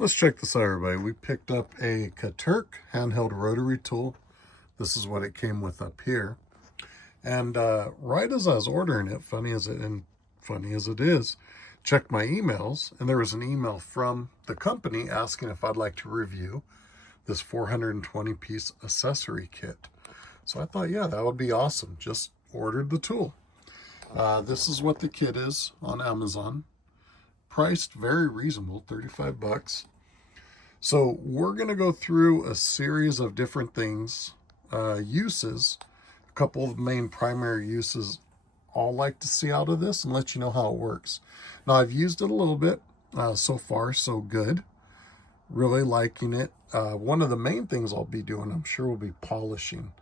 Let's check this out, everybody. We picked up a Katerk handheld rotary tool. This is what it came with up here. And right as I was ordering it, funny as it is, checked my emails, and there was an email from the company asking if I'd like to review this 420-piece accessory kit. So I thought, yeah, that would be awesome. Just ordered the tool. This is what the kit is on Amazon. Priced very reasonable, 35 bucks. So we're going to go through a series of different things, uses, a couple of main primary uses I'll like to see out of this and let you know how it works. Now, I've used it a little bit. So far, so good. Really liking it. One of the main things I'll be doing, I'm sure, will be polishing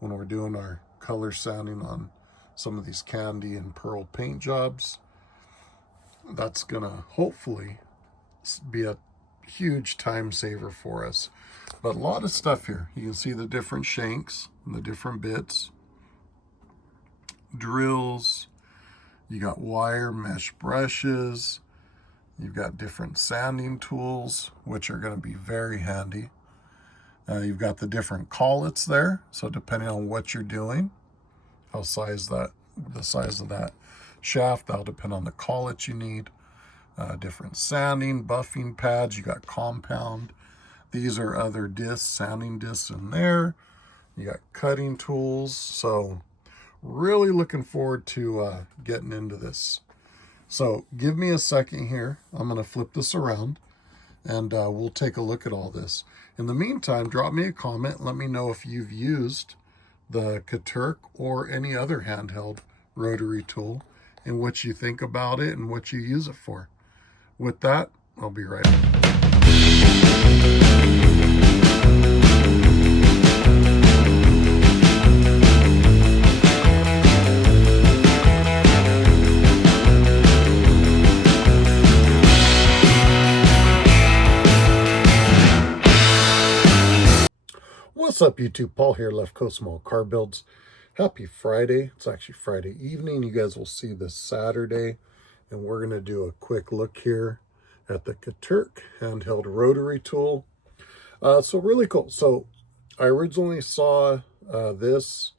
when we're doing our color sanding on some of these candy and pearl paint jobs. That's gonna hopefully be a huge time saver for us. But a lot of stuff here. You can see the different shanks and the different bits, drills, you got wire mesh brushes, you've got different sanding tools, which are going to be very handy. You've got the different collets there, so depending on what you're doing, the size of that shaft, that'll depend on the collet you need. Different sanding, buffing pads, you got compound. These are other discs, sanding discs in there. You got cutting tools. So really looking forward to getting into this. So give me a second here. I'm going to flip this around and we'll take a look at all this. In the meantime, drop me a comment. Let me know if you've used the Katerk or any other handheld rotary tool and what you think about it and what you use it for. With that, I'll be right back. What's up, YouTube? Paul here, Left Coast Small Car Builds. Happy Friday. It's actually Friday evening. You guys will see this Saturday. And we're going to do a quick look here at the Katerk handheld rotary tool. So really cool. So I originally saw this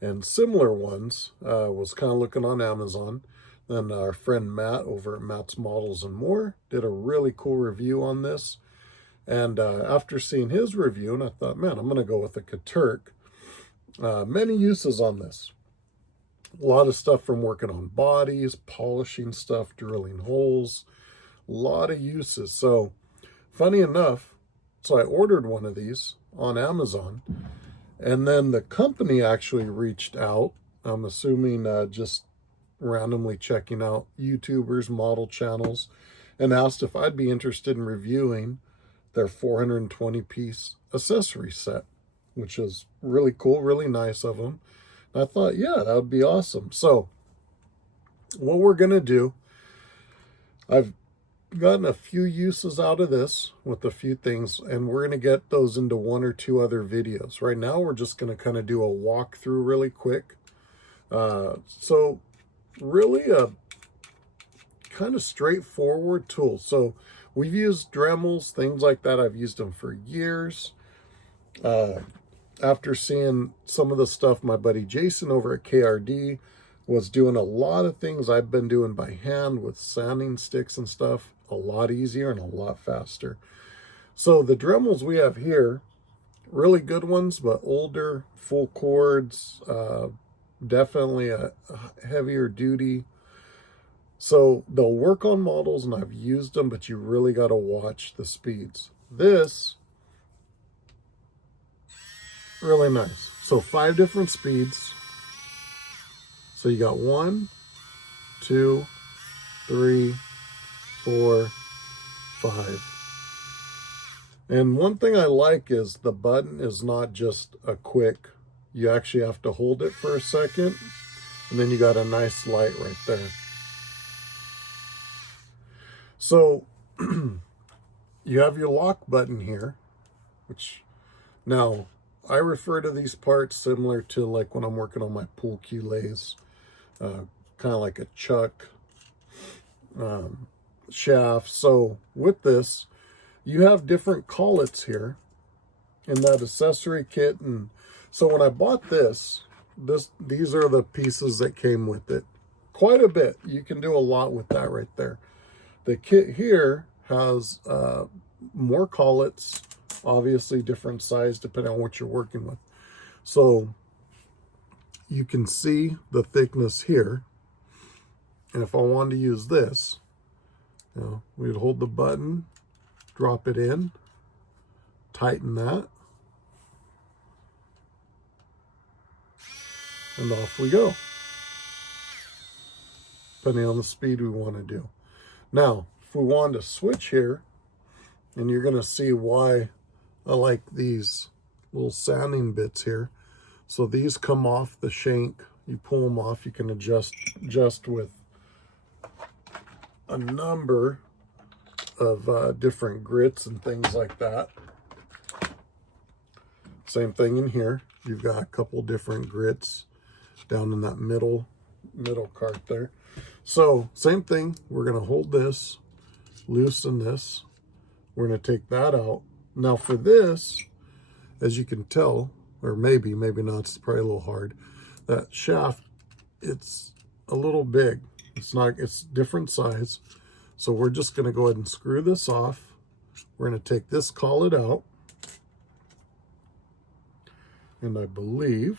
and similar ones, was kind of looking on Amazon. Then our friend Matt over at Matt's Models and More did a really cool review on this. And after seeing his review, and I thought, man, I'm going to go with the Katerk. Many uses on this. A lot of stuff from working on bodies, polishing stuff, drilling holes, a lot of uses. So funny enough, so I ordered one of these on Amazon, and then the company actually reached out, I'm assuming just randomly checking out YouTubers, model channels, and asked if I'd be interested in reviewing their 420-piece accessory set, which is really cool, really nice of them. I thought, yeah, that would be awesome. So what we're going to do, I've gotten a few uses out of this with a few things, and we're going to get those into one or two other videos. Right now, we're just going to kind of do a walkthrough really quick. So really a kind of straightforward tool. So we've used Dremels, things like that. I've used them for years. After seeing some of the stuff my buddy Jason over at KRD was doing, a lot of things I've been doing by hand with sanding sticks and stuff, a lot easier and a lot faster. So the Dremels we have here, really good ones, but older, full cords, definitely a heavier duty. So they'll work on models, and I've used them, but you really got to watch the speeds. This, really nice. So 5 different speeds. So you got 1, 2, 3, 4, 5. And one thing I like is the button is not just a quick, you actually have to hold it for a second, and then you got a nice light right there. So you have your lock button here, which now I refer to these parts similar to like when I'm working on my pool cue lathes, kind of like a chuck shaft. So with this, you have different collets here in that accessory kit. And so when I bought these are the pieces that came with it. Quite a bit. You can do a lot with that right there. The kit here has more collets, obviously different size depending on what you're working with. So you can see the thickness here. And if I wanted to use this, we'd hold the button, drop it in, tighten that, and off we go, depending on the speed we want to do. Now, if we wanted to switch here, and you're going to see why I like these little sanding bits here. So these come off the shank. You pull them off. You can adjust with a number of different grits and things like that. Same thing in here. You've got a couple different grits down in that middle cart there. So same thing. We're going to hold this, loosen this. We're going to take that out. Now for this, as you can tell, or maybe not, it's probably a little hard. That shaft, it's a little big. It's different size. So we're just going to go ahead and screw this off. We're going to take this collet out. And I believe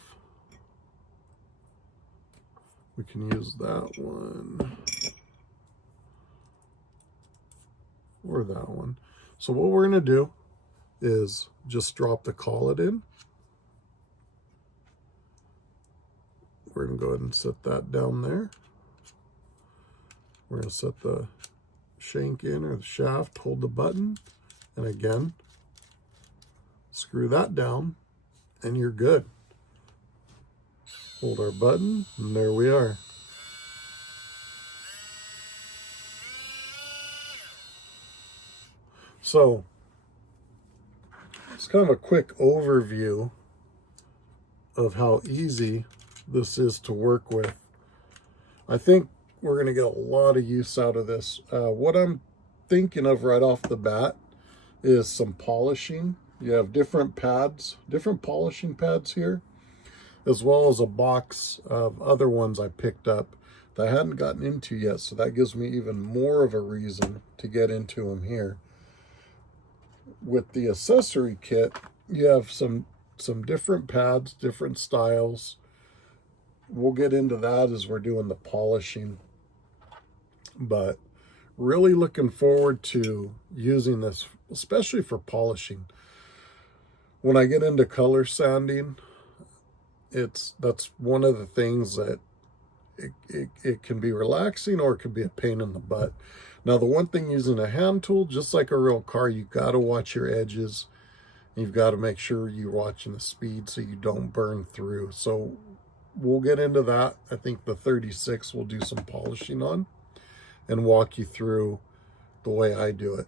we can use that one or that one. So what we're going to do is just drop the collet in. We're going to go ahead and set that down there. We're going to set the shank in, or the shaft, hold the button, and again, screw that down, and you're good. Hold our button, and there we are. So, it's kind of a quick overview of how easy this is to work with. I think we're going to get a lot of use out of this. What I'm thinking of right off the bat is some polishing. You have different pads, different polishing pads here, as well as a box of other ones I picked up that I hadn't gotten into yet. So that gives me even more of a reason to get into them here. With the accessory kit, you have some different pads, different styles. We'll get into that as we're doing the polishing. But really looking forward to using this, especially for polishing. When I get into color sanding, that's one of the things that it can be relaxing, or it can be a pain in the butt. Now, the one thing using a hand tool, just like a real car, you got to watch your edges. You've got to make sure you're watching the speed so you don't burn through. So we'll get into that. I think the 36 we'll do some polishing on and walk you through the way I do it.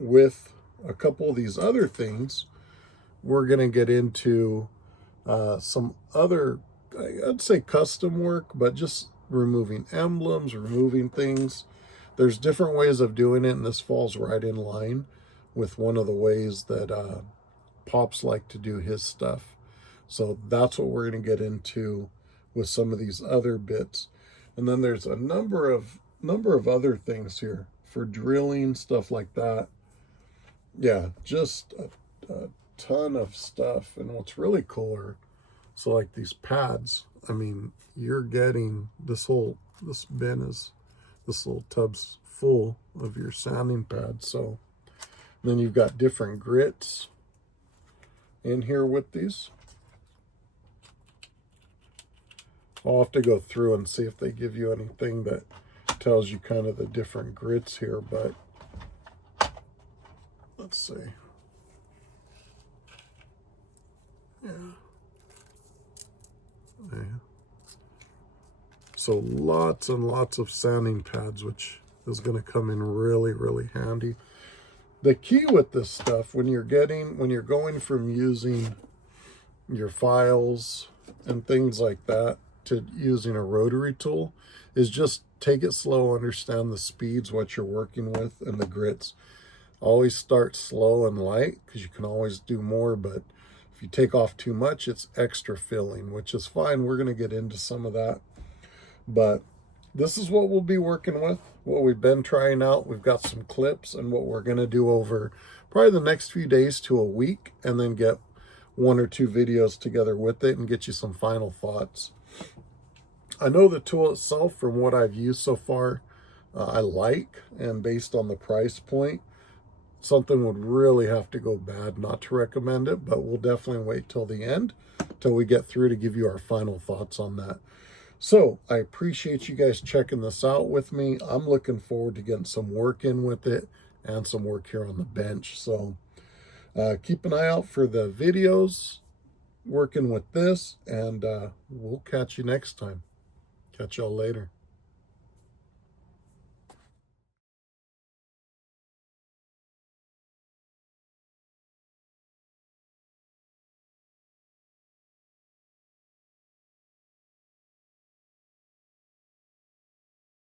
With a couple of these other things, we're going to get into some other, I'd say custom work, but just removing emblems, removing things. There's different ways of doing it, and this falls right in line with one of the ways that Pop's like to do his stuff. So that's what we're going to get into with some of these other bits. And then there's a number of other things here for drilling, stuff like that. Yeah, just a ton of stuff. And what's really cooler, so like these pads, I mean, you're getting this bin is, this little tub's full of your sanding pads. So then you've got different grits in here with these. I'll have to go through and see if they give you anything that tells you kind of the different grits here, but let's see. Yeah. So lots and lots of sanding pads, which is going to come in really, really handy. The key with this stuff, when you're going from using your files and things like that to using a rotary tool, is just take it slow, understand the speeds, what you're working with, and the grits. Always start slow and light because you can always do more, but if you take off too much, it's extra filling, which is fine. We're going to get into some of that, but this is what we'll be working with, what we've been trying out. We've got some clips and what we're going to do over probably the next few days to a week, and then get 1 or 2 videos together with it and get you some final thoughts. I know the tool itself, from what I've used so far, I like, and based on the price point, something would really have to go bad not to recommend it, but we'll definitely wait till the end, till we get through, to give you our final thoughts on that. So I appreciate you guys checking this out with me. I'm looking forward to getting some work in with it and some work here on the bench. So keep an eye out for the videos working with this, and we'll catch you next time. Catch y'all later.